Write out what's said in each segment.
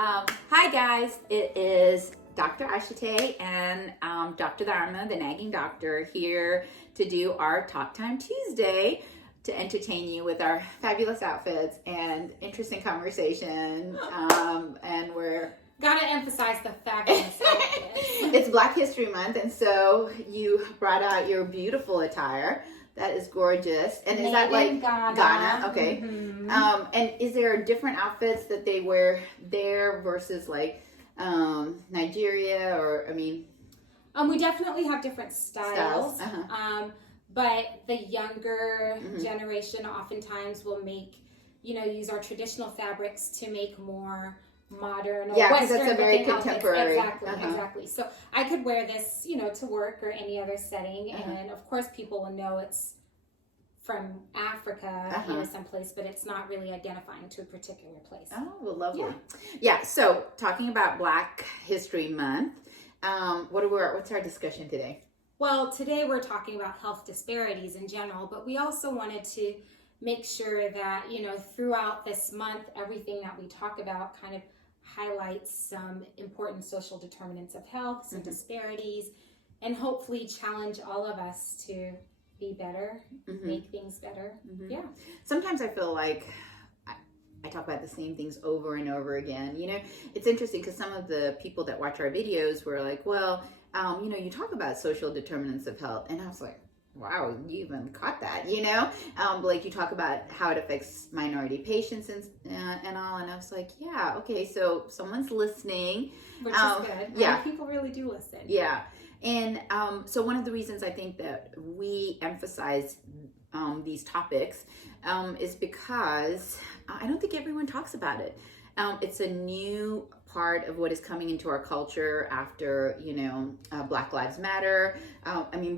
Hi guys, it is Dr. Ashite and Dr. Dharma, the nagging doctor, here to do our Talk Time Tuesday to entertain you with our fabulous outfits and interesting conversation. And we're gotta emphasize the fabulous outfits. It's Black History Month, and so you brought out your beautiful attire. That is gorgeous. And is that like Ghana? Okay. Mm-hmm. And is there different outfits that they wear there versus like Nigeria or, I mean? We definitely have different styles. Uh-huh. But the younger generation oftentimes will use our traditional fabrics to make more modern or Western. That's a very contemporary. Outfits. Exactly. So I could wear this, to work or any other setting, and of course people will know it's from Africa, someplace, but it's not really identifying to a particular place. Oh, well, lovely. Yeah. So talking about Black History Month, what's our discussion today? Well, today we're talking about health disparities in general, but we also wanted to make sure that, throughout this month, everything that we talk about kind of highlights some important social determinants of health, some disparities, and hopefully challenge all of us to be better, make things better. Yeah. Sometimes I feel like I talk about the same things over and over again. It's interesting because some of the people that watch our videos were like, well, you talk about social determinants of health. And I was like, wow, you even caught that, like you talk about how it affects minority patients and all. And I was like, yeah, okay, so someone's listening. Which is good. Yeah. People really do listen. Yeah. And so one of the reasons I think that we emphasize these topics is because I don't think everyone talks about it. It's a new part of what is coming into our culture after, Black Lives Matter.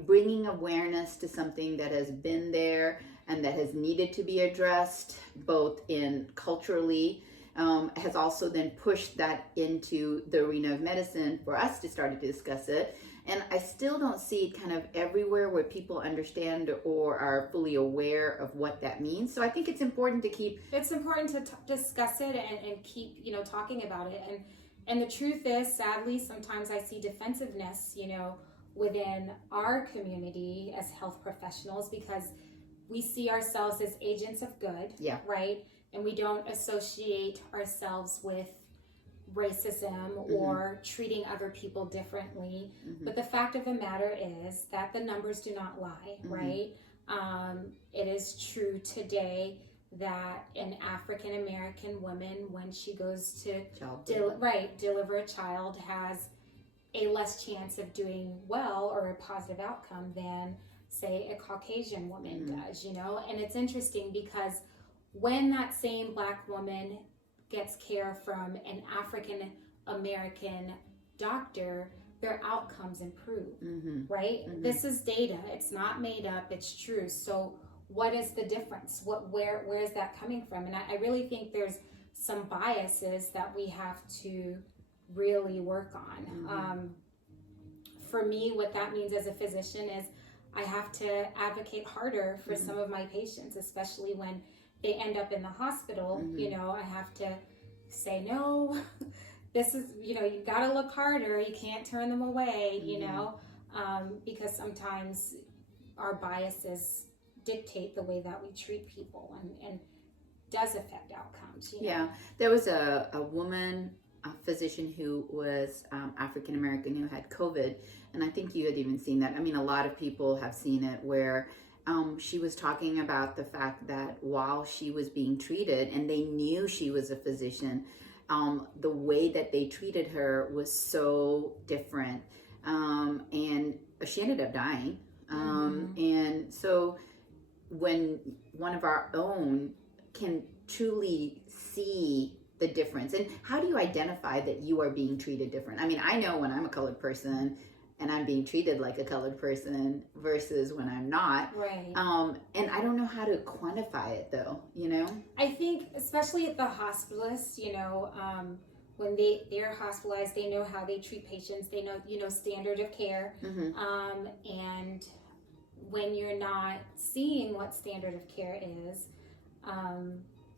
Bringing awareness to something that has been there and that has needed to be addressed, both in culturally, has also then pushed that into the arena of medicine for us to start to discuss it. And I still don't see it kind of everywhere where people understand or are fully aware of what that means. So I think it's important to keep... It's important to discuss it and keep, talking about it. And the truth is, sadly, sometimes I see defensiveness, within our community as health professionals because we see ourselves as agents of good, right? And we don't associate ourselves with racism or treating other people differently. But the fact of the matter is that the numbers do not lie, right? It is true today that an African American woman, when she goes to deliver a child, has a less chance of doing well or a positive outcome than, say, a Caucasian woman does, And it's interesting because when that same Black woman gets care from an African American doctor, their outcomes improve, right? This is data. It's not made up. It's true. So what is the difference? Where is that coming from? And I really think there's some biases that we have to really work on. For me, what that means as a physician is I have to advocate harder for some of my patients, especially when they end up in the hospital. I have to say, no, this is, you gotta look harder. You can't turn them away, because sometimes our biases dictate the way that we treat people and does affect outcomes. Yeah, there was a woman, a physician who was African American who had COVID, and I think you had even seen that. A lot of people have seen it where she was talking about the fact that while she was being treated and they knew she was a physician, the way that they treated her was so different, and she ended up dying. And so when one of our own can truly see the difference, and how do you identify that you are being treated different? I know when I'm a colored person and I'm being treated like a colored person versus when I'm not. Right. And I don't know how to quantify it though, I think especially at the hospitalists, when they're hospitalized, they know how they treat patients. They know, standard of care. And when you're not seeing what standard of care is,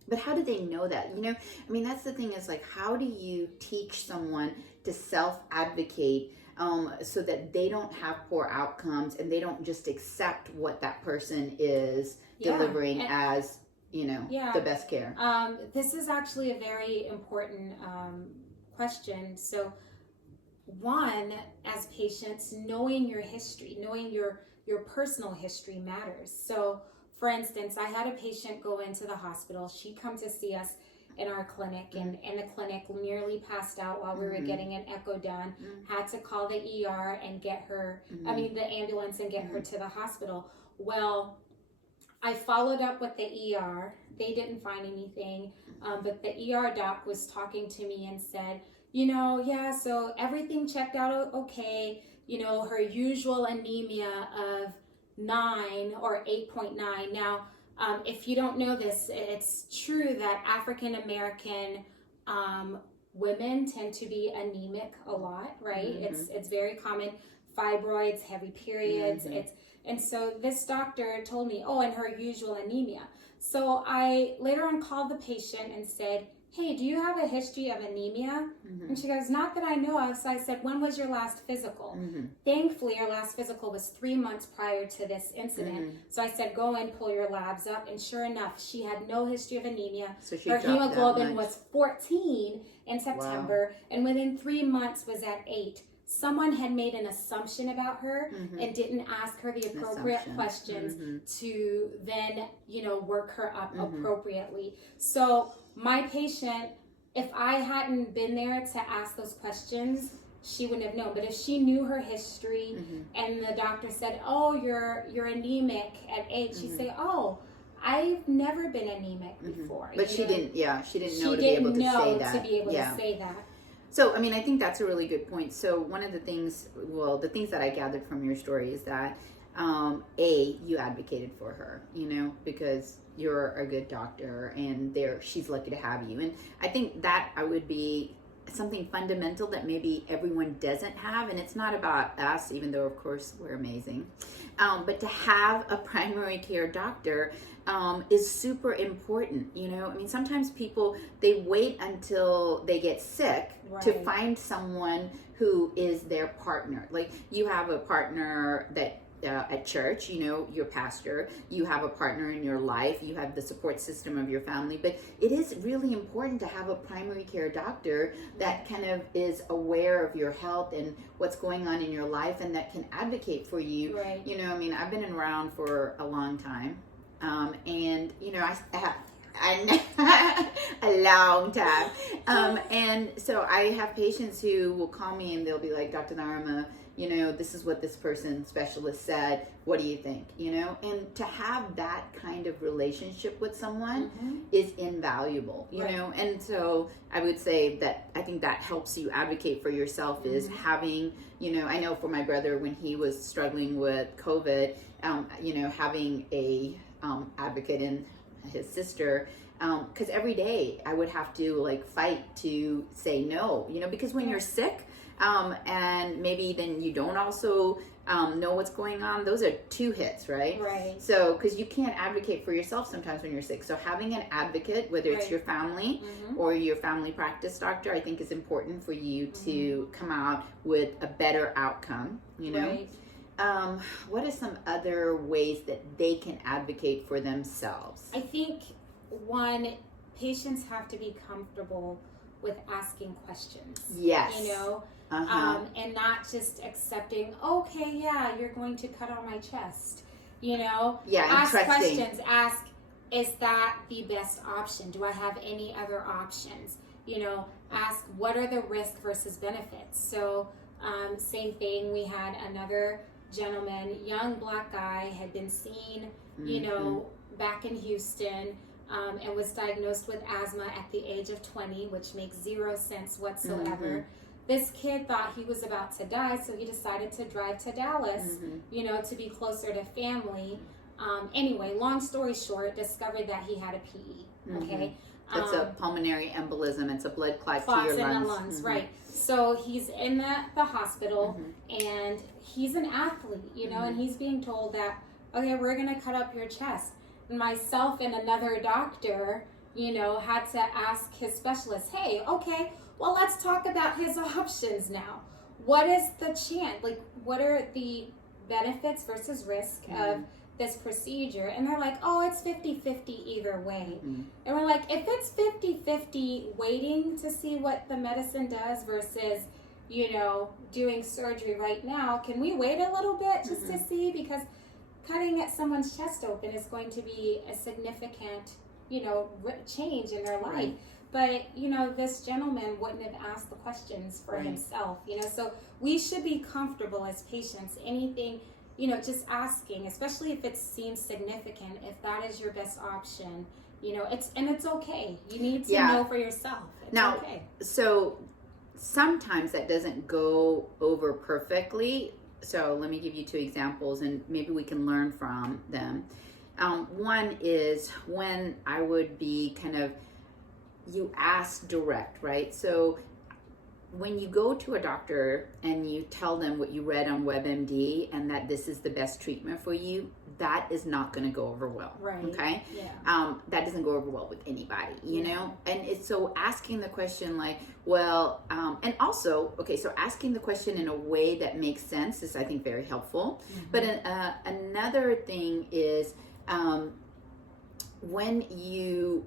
But how do they know that? You know, I mean, that's the thing is like, how do you teach someone to self-advocate so that they don't have poor outcomes and they don't just accept what that person is delivering as, you know, the best care? This is actually a very important question. So one, as patients, knowing your history, knowing your personal history matters. So for instance, I had a patient go into the hospital. She'd come to see us in our clinic, and the clinic nearly passed out while we were getting an echo done. Had to call the ER and get her, the ambulance, and get her to the hospital. Well, I followed up with the ER. They didn't find anything, but the ER doc was talking to me and said, you know, yeah, so everything checked out okay. You know, her usual anemia of 9 or 8.9. Now, if you don't know this, it's true that African American women tend to be anemic a lot, right? It's very common. Fibroids, heavy periods. And so this doctor told me, oh, and her usual anemia. So I later on called the patient and said, hey, do you have a history of anemia? And she goes, not that I know of. So I said, when was your last physical? Thankfully, her last physical was 3 months prior to this incident. So I said, go and pull your labs up. And sure enough, she had no history of anemia. So her hemoglobin was 14 in September, and within 3 months was at 8. Someone had made an assumption about her and didn't ask her the appropriate questions to then, you know, work her up appropriately. So my patient, if I hadn't been there to ask those questions, she wouldn't have known. But if she knew her history and the doctor said, oh, you're anemic at 8, she'd say, oh, I've never been anemic before. But she didn't know to be able to say that. So, I mean, I think that's a really good point. So one of the things that I gathered from your story is that, you advocated for her, you know, because you're a good doctor and she's lucky to have you. And I think that would be something fundamental that maybe everyone doesn't have. And it's not about us, even though, of course, we're amazing. But to have a primary care doctor is super important. You know, I mean, sometimes people, they wait until they get sick to find someone who is their partner. Like you have a partner that at church, you know, your pastor, you have a partner in your life, you have the support system of your family, but it is really important to have a primary care doctor that kind of is aware of your health and what's going on in your life and that can advocate for you. You know, I mean, I've been around for a long time. And you know, I have a long time. And so I have patients who will call me and they'll be like, Dr. Narama, you know, this is what this specialist said. What do you think? You know, and to have that kind of relationship with someone is invaluable, you know? And so I would say that I think that helps you advocate for yourself is having, you know, I know for my brother when he was struggling with COVID, you know, having a advocate in his sister, because every day I would have to like fight to say no, you know, because when you're sick, and maybe then you don't also know what's going on, those are 2 hits, right? So, because you can't advocate for yourself sometimes when you're sick. So having an advocate, whether it's your family or your family practice doctor, I think is important for you to come out with a better outcome, you know? What are some other ways that they can advocate for themselves? I think one, patients have to be comfortable with asking questions. Yes. You know, and not just accepting, okay, yeah, you're going to cut on my chest. You know, ask questions. Ask, is that the best option? Do I have any other options? You know, ask, what are the risks versus benefits? So, same thing. We had another gentleman, young Black guy, had been seen, you know, back in Houston, and was diagnosed with asthma at the age of 20, which makes 0 sense whatsoever. This kid thought he was about to die, so he decided to drive to Dallas, you know, to be closer to family. Anyway, long story short, discovered that he had a PE, okay? It's a pulmonary embolism. It's a blood clot to your lungs. In the lungs, right. So he's in the hospital, and he's an athlete, you know, and he's being told that, okay, we're going to cut up your chest. And myself and another doctor had to ask his specialist, hey, okay, well, let's talk about his options now. What is the chance? Like, what are the benefits versus risk of this procedure? And they're like, oh, it's 50-50 either way. And we're like, if it's 50-50 waiting to see what the medicine does versus, doing surgery right now, can we wait a little bit just to see? Because cutting at someone's chest open is going to be a significant, change in their life. But, this gentleman wouldn't have asked the questions for himself, so we should be comfortable as patients. Anything, just asking, especially if it seems significant, if that is your best option, it's okay. You need to know for yourself. It's now, okay. So sometimes that doesn't go over perfectly. So let me give you 2 examples and maybe we can learn from them. One is when I would be you ask direct, right? So when you go to a doctor and you tell them what you read on WebMD and that this is the best treatment for you, that is not going to go over well. Right. Okay. Yeah. That doesn't go over well with anybody, you know? And it's so asking the question like, well, and also, okay, so asking the question in a way that makes sense is, I think, very helpful. But another thing is when you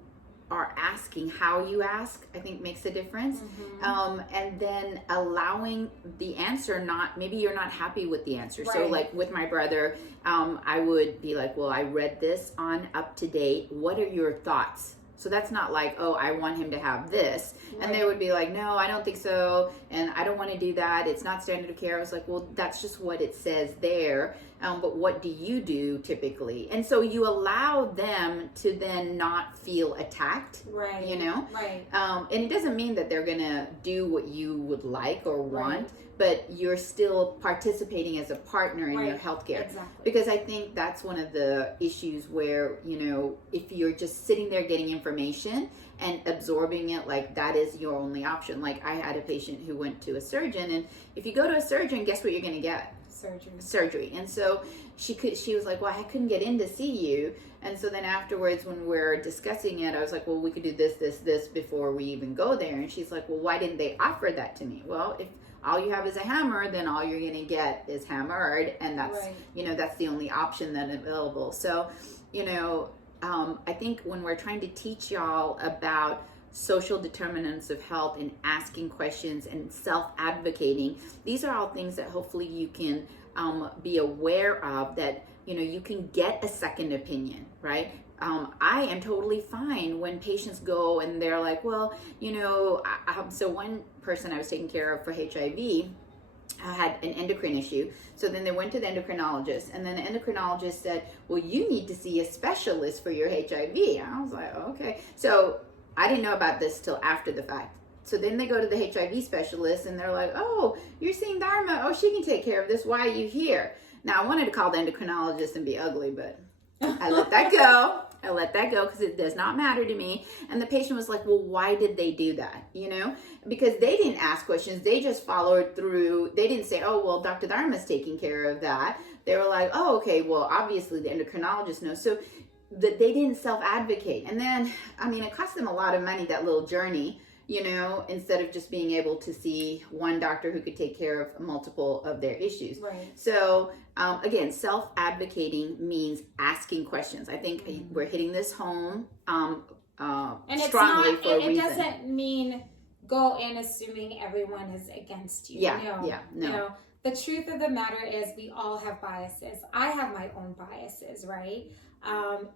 are asking, how you ask, I think makes a difference. And then allowing the answer, maybe you're not happy with the answer. So like with my brother, I would be like, well, I read this on Up to Date. What are your thoughts? So that's not like, oh, I want him to have this. And they would be like, no, I don't think so. And I don't want to do that. It's not standard of care. I was like, well, that's just what it says there. But what do you do typically? And so you allow them to then not feel attacked, right? And it doesn't mean that they're going to do what you would like or want, but you're still participating as a partner in your healthcare. Exactly. Because I think that's one of the issues where, if you're just sitting there getting information and absorbing it, like that is your only option. Like I had a patient who went to a surgeon, and if you go to a surgeon, guess what you're going to get? Surgery. And so she was like, well, I couldn't get in to see you. And so then afterwards, when we're discussing it, I was like, well, we could do this before we even go there. And she's like, well, why didn't they offer that to me? Well, if all you have is a hammer, then all you're going to get is hammered. And that's, that's the only option that's available. So, I think when we're trying to teach y'all about social determinants of health and asking questions and self-advocating, these are all things that hopefully you can be aware of, that you can get a second opinion, right? I am totally fine when patients go and they're like, well, so one person I was taking care of for HIV had an endocrine issue. So then they went to the endocrinologist, and then the endocrinologist said, well, you need to see a specialist for your HIV. And I was like, okay. So I didn't know about this till after the fact. So then they go to the HIV specialist and they're like, oh, you're seeing Dharma. Oh, she can take care of this. Why are you here? Now, I wanted to call the endocrinologist and be ugly, but I let that go. Because it does not matter to me. And the patient was like, well, why did they do that? Because they didn't ask questions. They just followed through. They didn't say, oh, well, Dr. Dharma's taking care of that. They were like, oh, okay, well, obviously the endocrinologist knows. So that they didn't self-advocate. And then, it cost them a lot of money, that little journey, instead of just being able to see one doctor who could take care of multiple of their issues. Right. So, again, self-advocating means asking questions. I think we're hitting this home and strongly for a reason. It doesn't mean go in assuming everyone is against you. No. The truth of the matter is we all have biases. I have my own biases, right?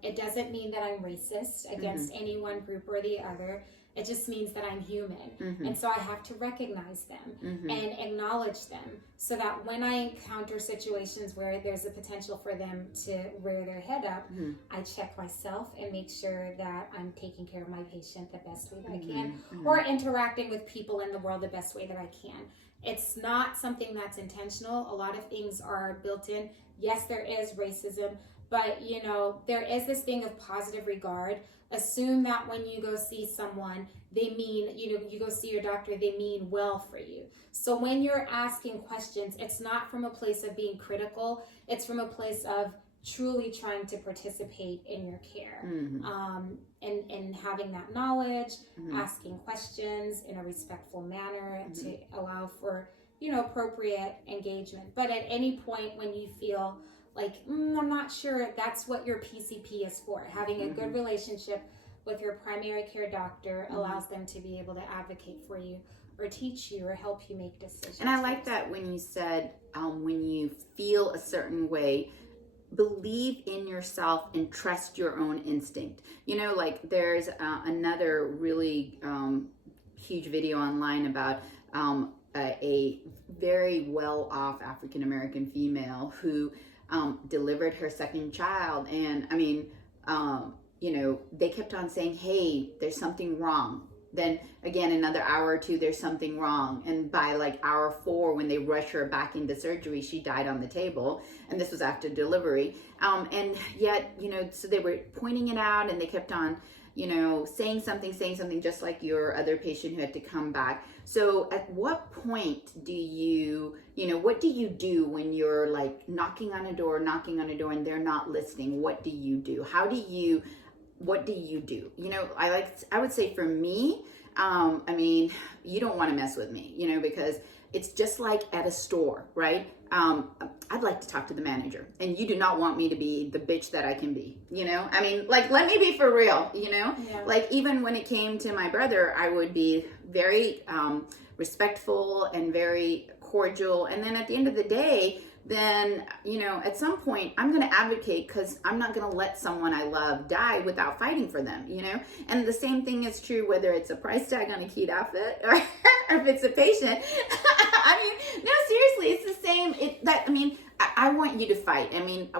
It doesn't mean that I'm racist against any one group or the other. It just means that I'm human. And so I have to recognize them and acknowledge them, so that when I encounter situations where there's a potential for them to rear their head up, I check myself and make sure that I'm taking care of my patient the best way that I can, or interacting with people in the world the best way that I can. It's not something that's intentional. A lot of things are built in. Yes, there is racism, but there is this thing of positive regard. Assume that when you go see someone, they mean, you go see your doctor, they mean well for you. So when you're asking questions, it's not from a place of being critical. It's from a place of truly trying to participate in your care. Mm-hmm. And having that knowledge, Mm-hmm. asking questions in a respectful manner Mm-hmm. to allow for, appropriate engagement. But at any point when you feel like, I'm not sure, that's what your PCP is for. Having a Mm-hmm. good relationship with your primary care doctor Mm-hmm. allows them to be able to advocate for you or teach you or help you make decisions. And I like that when you said, when you feel a certain way, believe in yourself and trust your own instinct. Like there's another really huge video online about a very well off African American female who delivered her second child. And I mean, they kept on saying, hey, there's something wrong. Then again, another hour or two, there's something wrong. And by like hour 4, when they rush her back into surgery, she died on the table. And this was after delivery. And yet, so they were pointing it out, and they kept on, saying something, just like your other patient who had to come back. So at what point do you, what do you do when you're like knocking on a door, and they're not listening? What do you do? What do you do? I would say for me, you don't want to mess with me, because it's just like at a store, right? I'd like to talk to the manager, and you do not want me to be the bitch that I can be, like, let me be for real, Yeah. Like even when it came to my brother, I would be very respectful and very cordial. And then at the end of the day, then, at some point I'm going to advocate, because I'm not going to let someone I love die without fighting for them, And the same thing is true whether it's a price tag on a cute outfit or if it's a patient. No, seriously, it's the same. I want you to fight.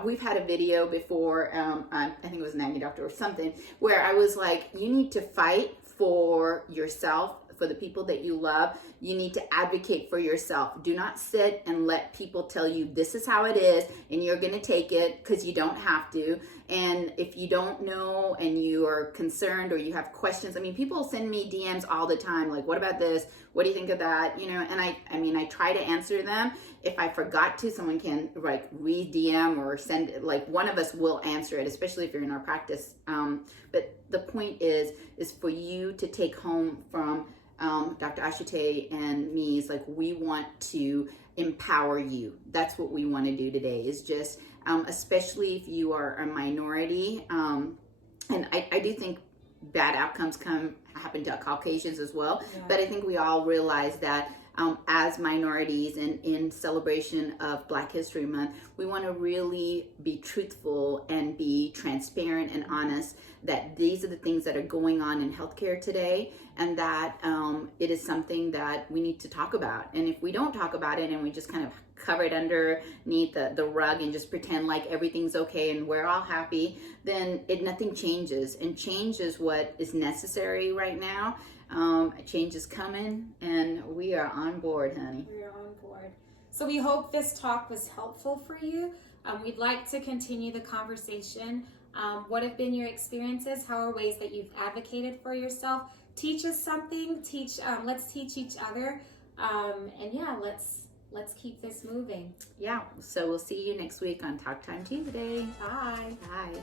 We've had a video before, I think it was Nanny Doctor or something, where I was like, you need to fight for yourself, for the people that you love. You need to advocate for yourself. Do not sit and let people tell you this is how it is and you're going to take it, because you don't have to. And if you don't know and you are concerned or you have questions, people send me DMs all the time, like, what about this? What do you think of that? And I try to answer them. If I forgot to, someone can like re-DM or send, like one of us will answer it, especially if you're in our practice. But the point is for you to take home from Dr. Ashute and me is like, we want to empower you. That's what we want to do today, is just, especially if you are a minority. And I do think bad outcomes happen to Caucasians as well. Yeah. But I think we all realize that as minorities and in celebration of Black History Month, we want to really be truthful and be transparent and honest that these are the things that are going on in healthcare today, and that it is something that we need to talk about. And if we don't talk about it and we just kind of cover it underneath the rug and just pretend like everything's okay and we're all happy, then nothing changes. And change is what is necessary right now. Change is coming, and we are on board, honey. We are on board. So we hope this talk was helpful for you. We'd like to continue the conversation. What have been your experiences? How are ways that you've advocated for yourself? Teach us something. Let's teach each other. And yeah, let's keep this moving. Yeah. So we'll see you next week on Talk Time Tuesday. Bye. Bye.